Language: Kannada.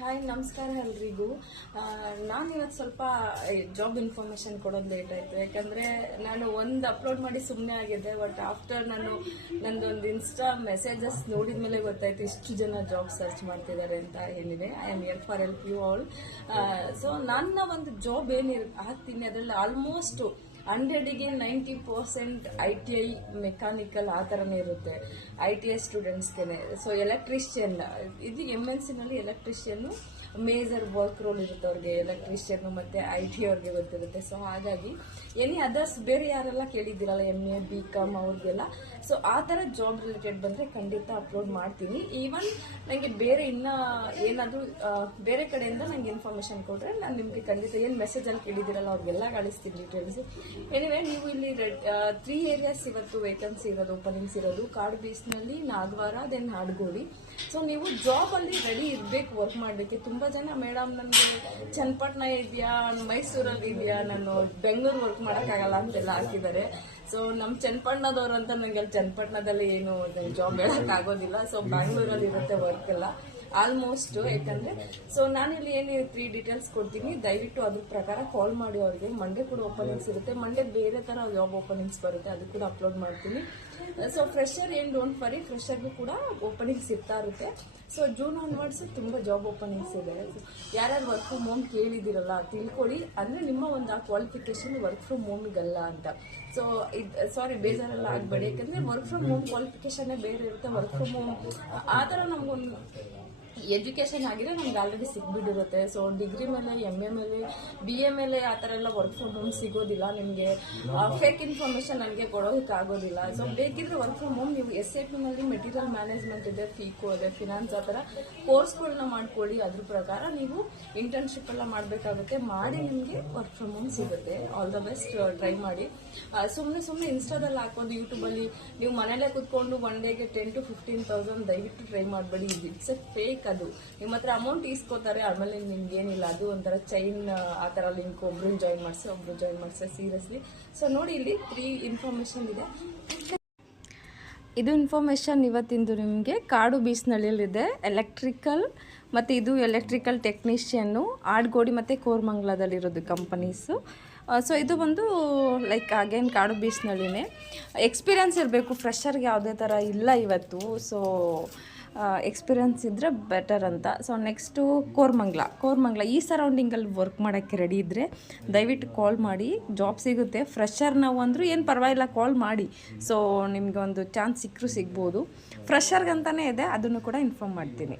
ಹಾಯ್ ನಮಸ್ಕಾರ ಎಲ್ರಿಗೂ. ನಾನು ಇವತ್ತು ಸ್ವಲ್ಪ ಜಾಬ್ ಇನ್ಫಾರ್ಮೇಷನ್ ಕೊಡೋದು ಲೇಟ್ ಆಯಿತು. ಯಾಕಂದರೆ ನಾನು ಒಂದು ಅಪ್ಲೋಡ್ ಮಾಡಿ ಸುಮ್ಮನೆ ಆಗಿದೆ. ಬಟ್ ಆಫ್ಟರ್ ನಾನು ನಂದೊಂದು ಇನ್ಸ್ಟಾ ಮೆಸೇಜಸ್ ನೋಡಿದ ಮೇಲೆ ಗೊತ್ತಾಯ್ತು ಇಷ್ಟು ಜನ ಜಾಬ್ ಸರ್ಚ್ ಮಾಡ್ತಿದ್ದಾರೆ ಅಂತ. ಏನಿದೆ I am here for help you all. So ನನ್ನ ಒಂದು ಜಾಬ್ ಹಾಕ್ತೀನಿ ಅದರಲ್ಲಿ ಆಲ್ಮೋಸ್ಟ್ 100ಗೆ 90% ITI ಮೆಕ್ಯಾನಿಕಲ್ ಆ ಥರನೇ ಇರುತ್ತೆ. ITI ಸ್ಟೂಡೆಂಟ್ಸ್ಗೆ. ಸೊ ಎಲೆಕ್ಟ್ರಿಷಿಯನ್ ಇದು MNCನಲ್ಲಿ ಎಲೆಕ್ಟ್ರಿಷಿಯನ್ನು ಮೇಜರ್ ವರ್ಕ್ ರೋಲ್ ಇರುತ್ತೆ ಅವ್ರಿಗೆ. ಎಲೆಕ್ಟ್ರಿಷಿಯನ್ನು ಮತ್ತು IT ಅವ್ರಿಗೆ ಗೊತ್ತಿರುತ್ತೆ. ಸೊ ಹಾಗಾಗಿ ಎನಿ ಅದರ್ಸ್ ಬೇರೆ ಯಾರೆಲ್ಲ ಕೇಳಿದ್ದೀರಲ್ಲ MA BCom ಅವ್ರಿಗೆಲ್ಲ, ಸೊ ಆ ಥರ ಜಾಬ್ ರಿಲೇಟೆಡ್ ಬಂದರೆ ಖಂಡಿತ ಅಪ್ಲೋಡ್ ಮಾಡ್ತೀನಿ. ಈವನ್ ನನಗೆ ಬೇರೆ ಇನ್ನೂ ಏನಾದರೂ ಬೇರೆ ಕಡೆಯಿಂದ ನನಗೆ ಇನ್ಫಾರ್ಮೇಷನ್ ಕೊಟ್ಟರೆ ನಾನು ನಿಮಗೆ ಖಂಡಿತ ಏನು ಮೆಸೇಜಲ್ಲಿ ಕೇಳಿದ್ದೀರಲ್ಲ ಅವ್ರಿಗೆಲ್ಲ ಕಳಿಸ್ತೀನಿ ಡೀಟೇಲ್ಸು. ಎನಿವೆ ನೀವು ಇಲ್ಲಿ 3 ಏರಿಯಾಸ್ ಇವತ್ತು ವೇಕೆನ್ಸಿ ಇರೋದು, ಓಪನಿಂಗ್ಸ್ ಇರೋದು. ಕಾಡು ಬೀಚ್ನಲ್ಲಿ, ನಾಗವಾರ, ದೆನ್ ನಾಡಗೋಡಿ. ಸೊ ನೀವು ಜಾಬಲ್ಲಿ ರೆಡಿ ಇರಬೇಕು ವರ್ಕ್ ಮಾಡಲಿಕ್ಕೆ. ತುಂಬ ಜನ ಮೇಡಮ್ ನನಗೆ ಚನ್ನಪಟ್ಟಣ ಇದೆಯಾ, ಮೈಸೂರಲ್ಲಿ ಇದೆಯಾ, ನಾನು ಬೆಂಗಳೂರು ವರ್ಕ್ ಮಾಡೋಕ್ಕಾಗಲ್ಲ ಅಂತೆಲ್ಲ ಹಾಕಿದ್ದಾರೆ. ಸೊ ನಮ್ಮ ಚನ್ನಪಟ್ಟಣದವ್ರು ಅಂತ ನನಗೆ ಅಲ್ಲಿ ಚನ್ನಪಟ್ಟಣದಲ್ಲಿ ಏನು ಜಾಬ್ ಹೇಳೋಕ್ಕಾಗೋದಿಲ್ಲ. ಸೊ ಬ್ಯಾಂಗ್ಳೂರಲ್ಲಿ ಇರುತ್ತೆ ವರ್ಕ್ ಎಲ್ಲ ಆಲ್ಮೋಸ್ಟ್. ಯಾಕಂದರೆ ಸೊ ನಾನಿಲ್ಲಿ ಏನು 3 ಡೀಟೇಲ್ಸ್ ಕೊಡ್ತೀನಿ, ದಯವಿಟ್ಟು ಅದ್ರ ಪ್ರಕಾರ ಕಾಲ್ ಮಾಡಿ ಅವ್ರಿಗೆ. ಮಂಡೇ ಕೂಡ ಓಪನಿಂಗ್ಸ್ ಇರುತ್ತೆ. ಮಂಡೇ ಬೇರೆ ಥರ ಜಾಬ್ ಓಪನಿಂಗ್ಸ್ ಬರುತ್ತೆ, ಅದು ಕೂಡ ಅಪ್ಲೋಡ್ ಮಾಡ್ತೀನಿ. ಸೊ ಫ್ರೆಶರ್ ಏನು ಡೋಂಟ್ ವರಿ, ಫ್ರೆಶರ್ಗೂ ಕೂಡ ಓಪನಿಂಗ್ಸ್ ಇರ್ತಾ ಇರುತ್ತೆ. ಸೊ ಜೂನ್ ಆನ್ವರ್ಡ್ಸ್ ತುಂಬ ಜಾಬ್ ಓಪನಿಂಗ್ಸ್ ಇದೆ. ಯಾರ್ಯಾರು ವರ್ಕ್ ಫ್ರಮ್ ಹೋಮ್ ಕೇಳಿದಿರಲ್ಲ ತಿಳ್ಕೊಳ್ಳಿ. ಅಂದರೆ ನಿಮ್ಮ ಒಂದು ಆ ಕ್ವಾಲಿಫಿಕೇಶನ್ ವರ್ಕ್ ಫ್ರಮ್ ಹೋಮಿಗಲ್ಲ ಅಂತ. ಸೊ ಸಾರಿ ಬೇಜಾರೆಲ್ಲ ಆಗಬೇಡಿ. ಯಾಕಂದರೆ ವರ್ಕ್ ಫ್ರಮ್ ಹೋಮ್ ಕ್ವಾಲಿಫಿಕೇಶನ್ನೇ ಬೇರೆ ಇರುತ್ತೆ. ವರ್ಕ್ ಫ್ರಮ್ ಹೋಮ್ ಆ ಥರ ನಮಗೊಂದು ಎಜುಕೇಷನ್ ಆಗಿದ್ರೆ ನಮ್ಗೆ ಆಲ್ರೆಡಿ ಸಿಕ್ಬಿಟ್ಟಿರುತ್ತೆ. ಸೊ ಡಿಗ್ರಿ ಮೇಲೆ, MA ಮೇಲೆ, BA ಮೇಲೆ ಆ ಥರ ಎಲ್ಲ ವರ್ಕ್ ಫ್ರಮ್ ಹೋಮ್ ಸಿಗೋದಿಲ್ಲ ನಿಮಗೆ. ಫೇಕ್ ಇನ್ಫಾರ್ಮೇಷನ್ ನನಗೆ ಕೊಡೋದಕ್ಕಾಗೋದಿಲ್ಲ. ಸೊ ಬೇಕಿದ್ರೆ ವರ್ಕ್ ಫ್ರಮ್ ಹೋಮ್ ನೀವು SAPನಲ್ಲಿ ಮೆಟೀರಿಯಲ್ ಮ್ಯಾನೇಜ್ಮೆಂಟ್ ಇದೆ, FICO ಇದೆ, ಫಿನಾನ್ಸ್ ಆ ಥರ ಕೋರ್ಸ್ಗಳನ್ನ ಮಾಡ್ಕೊಳ್ಳಿ. ಅದ್ರ ಪ್ರಕಾರ ನೀವು ಇಂಟರ್ನ್ಶಿಪ್ ಎಲ್ಲ ಮಾಡಬೇಕಾಗುತ್ತೆ. ಮಾಡಿ ನಿಮಗೆ ವರ್ಕ್ ಫ್ರಮ್ ಹೋಮ್ ಸಿಗುತ್ತೆ. ಆಲ್ ದ ಬೆಸ್ಟ್, ಟ್ರೈ ಮಾಡಿ. ಸುಮ್ಮನೆ ಇನ್ಸ್ಟಾದಲ್ಲಿ ಹಾಕೋದು, ಯೂಟ್ಯೂಬಲ್ಲಿ ನೀವು ಮನೇಲೇ ಕೂತ್ಕೊಂಡು ಒನ್ ಡೇಗೆ 10,000 to 15,000 ದಯವಿಟ್ಟು ಟ್ರೈ ಮಾಡಬೇಡಿ. It's A fake. ಅದು ನಿಮ್ಮ ಹತ್ರ ಅಮೌಂಟ್ ಇಸ್ಕೋತಾರೆ, ಆಮೇಲೆ ನಿಮ್ಗೆ ಏನಿಲ್ಲ. ಅದು ಒಂಥರ ಚೈನ್ ಆ ಥರ ಲಿಂಕ್. ಒಬ್ರು ಜಾಯಿನ್ ಮಾಡಿಸಿ ಸೀರಿಯಸ್ಲಿ. ಸೊ ನೋಡಿ ಇಲ್ಲಿ 3 ಇನ್ಫಾರ್ಮೇಷನ್ ಇದೆ. ಇದು ಇನ್ಫಾರ್ಮೇಷನ್ ಇವತ್ತಿಂದು ನಿಮಗೆ ಕಾಡು ಬೀಚ್ನಳ್ಳಿಯಲ್ಲಿದೆ ಎಲೆಕ್ಟ್ರಿಕಲ್, ಮತ್ತು ಇದು ಎಲೆಕ್ಟ್ರಿಕಲ್ ಟೆಕ್ನಿಷಿಯನ್ನು ಆಡ್ಗೋಡಿ ಮತ್ತು ಕೋರಮಂಗಲದಲ್ಲಿರೋದು ಕಂಪನೀಸು. ಸೊ ಇದು ಒಂದು ಲೈಕ್ ಅಗೇನ್ ಕಾಡು ಬೀಚ್ನಳ್ಳಿನೇ. ಎಕ್ಸ್ಪೀರಿಯನ್ಸ್ ಇರಬೇಕು, ಫ್ರೆಶರ್ಗೆ ಯಾವುದೇ ಥರ ಇಲ್ಲ ಇವತ್ತು. ಸೊ ಎಕ್ಸ್ಪೀರಿಯನ್ಸ್ ಇದ್ದರೆ ಬೆಟರ್ ಅಂತ. ಸೊ ನೆಕ್ಸ್ಟು ಕೋರಮಂಗಲ ಈ ಸರೌಂಡಿಂಗಲ್ಲಿ ವರ್ಕ್ ಮಾಡೋಕ್ಕೆ ರೆಡಿ ಇದ್ದರೆ ದಯವಿಟ್ಟು ಕಾಲ್ ಮಾಡಿ, ಜಾಬ್ ಸಿಗುತ್ತೆ. ಫ್ರೆಶರ್ ನಾವು ಅಂದರೂ ಏನು ಪರವಾಗಿಲ್ಲ, ಕಾಲ್ ಮಾಡಿ. ಸೊ ನಿಮಗೆ ಒಂದು ಚಾನ್ಸ್ ಸಿಕ್ಕರೂ ಸಿಗ್ಬೋದು. ಫ್ರೆಶರ್ಗಂತಲೇ ಇದೆ, ಅದನ್ನು ಕೂಡ ಇನ್ಫಾರ್ಮ್ ಮಾಡ್ತೀನಿ.